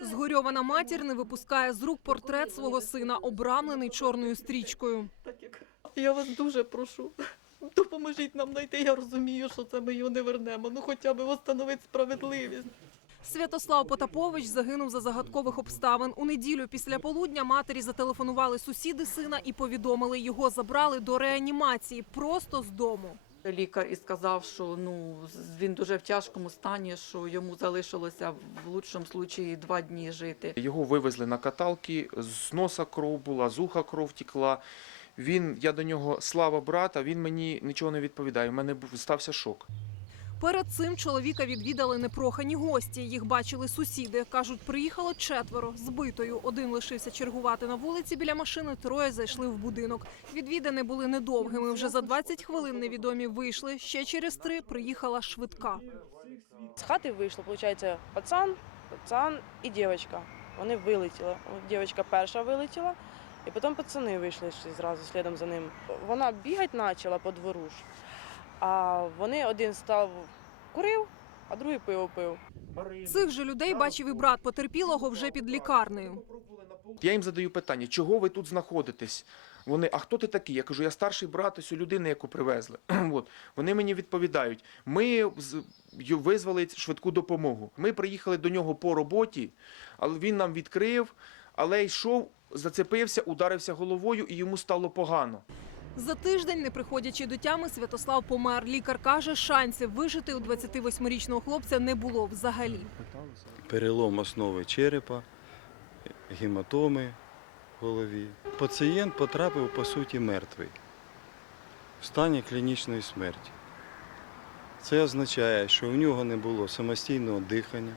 Згорьована матір не випускає з рук портрет свого сина, обрамлений чорною стрічкою. Я вас дуже прошу. Допоможіть нам знайти. Я розумію, що це ми його не вернемо. Ну хоча б встановити справедливість. Святослав Потапович загинув за загадкових обставин. У неділю після полудня матері зателефонували сусіди сина і повідомили, його забрали до реанімації просто з дому. Лікар і сказав, що ну він дуже в тяжкому стані, що йому залишилося в лучшому случаї два дні жити. Його вивезли на каталки, з носа кров була, з уха кров тікла. Він, я до нього слава брата, він мені нічого не відповідає. У мене був стався шок. Перед цим чоловіка відвідали непрохані гості. Їх бачили сусіди. кажуть, приїхало четверо збитою. Один лишився чергувати на вулиці біля машини. Троє зайшли в будинок. Відвідини були недовгими. Вже за 20 хвилин невідомі вийшли. Ще через три приїхала швидка. З хати вийшло, виходить, пацан, пацан і дівчинка. Вони вилетіли. Дівчинка перша вилетіла, і потім пацани вийшли зразу слідом за ним. Вона бігати почала по двору ж, а вони один став курив, а другий пиво пив. Цих же людей бачив і брат потерпілого вже під лікарнею. Я їм задаю питання, чого ви тут знаходитесь? Вони, а хто ти такий? Я кажу, я старший брат ось у людини, яку привезли. От. Вони мені відповідають, ми з- визвали швидку допомогу. Ми приїхали до нього по роботі, але він нам відкрив, але йшов, зацепився, ударився головою і йому стало погано. За тиждень, не приходячи до тями, Святослав помер. Лікар каже, шансів вижити у 28-річного хлопця не було взагалі. перелом основи черепа, гематоми в голові. Пацієнт потрапив, по суті, мертвий в стані клінічної смерті. Це означає, що у нього не було самостійного дихання,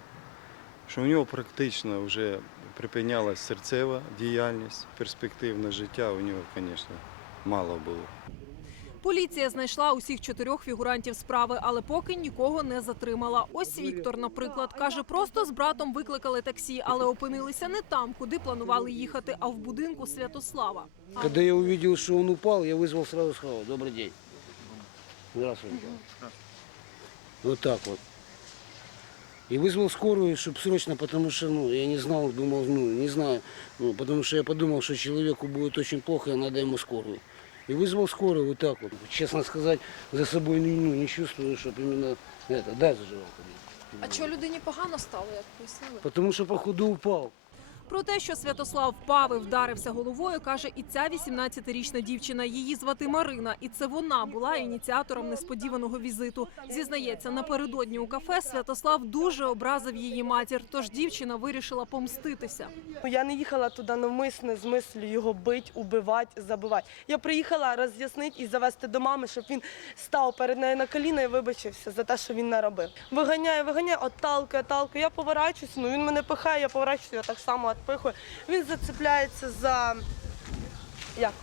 що у нього практично вже припинялась серцева діяльність, перспектив на життя у нього, звісно, мало було. Поліція знайшла усіх чотирьох фігурантів справи, але поки нікого не затримала. Ось Віктор, наприклад, каже, просто з братом викликали таксі, але опинилися не там, куди планували їхати, а в будинку Святослава. Когда я увидел, что он упал, я вызвал сразу, сказал, добрый день. Здравствуйте. Вот так вот. И вызвал скорую, чтобы срочно, потому что, ну, я не знал, думал, ну, не знаю, ну, потому что я подумал, что человеку будет очень плохо, и надо ему скорую. И вызвал скорую вот так вот. Честно сказать, за собой ну, ну, не чувствую, чтобы именно это, дай зажигалку. А що людині погано стало, як пояснили? Потому что, походу, упал. Про те, що Святослав впав і вдарився головою, каже і ця 18-річна дівчина. Її звати Марина, і це вона була ініціатором несподіваного візиту. Зізнається, напередодні у кафе Святослав дуже образив її матір, тож дівчина вирішила помститися. Я не їхала туди навмисне з мислю його бить, убивати, забивати. Я приїхала роз'яснити і завести до мами, щоб він став перед нею на коліна і вибачився за те, що він наробив. Виганяє, виганяє, отталкує, отталкує. Я поворачуюсь, ну він мене пихає, я поворачуюся, я так само відпихую. Він зацепляється за як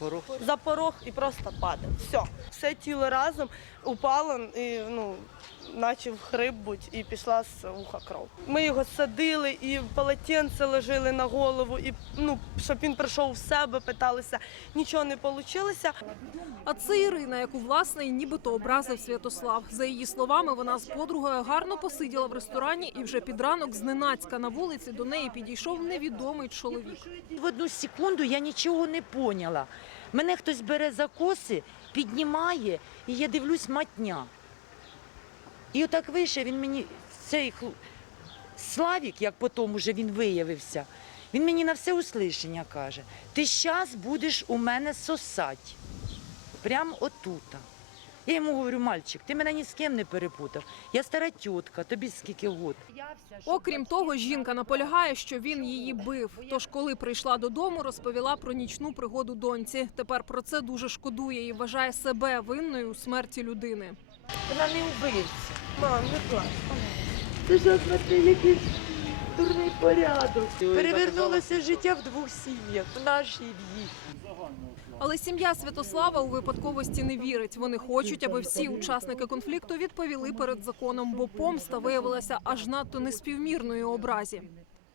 воно? за порог і просто падає. Все. Все тіло разом упало і ну, почав хрип буть, і пішла з вуха кров. Ми його садили і полотенце ложили на голову, і ну, щоб він прийшов в себе, питалися. Нічого не вийшло. А це Ірина, яку власне нібито образив Святослав. За її словами, вона з подругою гарно посиділа в ресторані, і вже під ранок зненацька на вулиці до неї підійшов невідомий чоловік. В одну секунду я нічого не поняла. Мене хтось бере за коси, піднімає, і я дивлюсь матня. І отак вийшов, він мені цей хл- Славік, як потім уже він виявився, він мені на все услишання каже: ти зараз будеш у мене сосать. Прямо отута. Я йому говорю, мальчик, ти мене ні з ким не перепутав. Я стара тітка, тобі скільки год. Окрім того, жінка наполягає, що він її бив. Тож, коли прийшла додому, розповіла про нічну пригоду доньці. Тепер про це дуже шкодує і вважає себе винною у смерті людини. Вона не вбивця. Мам, не плач. Ти ж смотри, який дурний порядок. Перевернулося життя в двох сім'ях, в нашій в їх. Але сім'я Святослава у випадковості не вірить. Вони хочуть, аби всі учасники конфлікту відповіли перед законом, бо помста виявилася аж надто неспівмірною образі.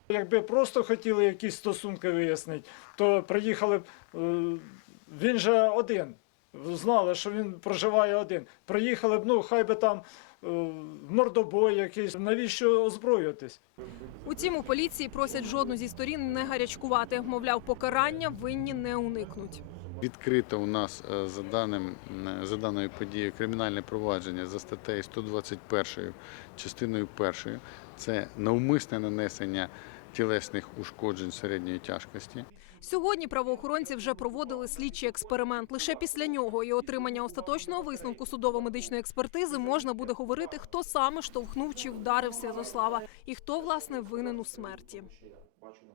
Якби просто хотіли якісь стосунки вияснити, то приїхали б. е, Він же один. Знали, що він проживає один. Приїхали б, ну хай би там мордобой якийсь. Навіщо озброюватись? Утім, у поліції просять жодну зі сторін не гарячкувати. Мовляв, покарання винні не уникнуть. Відкрито у нас е, за даним е, за даною подією кримінальне провадження за статтею 121 частиною 1. Це навмисне нанесення тілесних ушкоджень середньої тяжкості. Сьогодні правоохоронці вже проводили слідчий експеримент. Лише після нього і отримання остаточного висновку судово-медичної експертизи можна буде говорити, хто саме штовхнув чи вдарив Святослава і хто власне винен у смерті.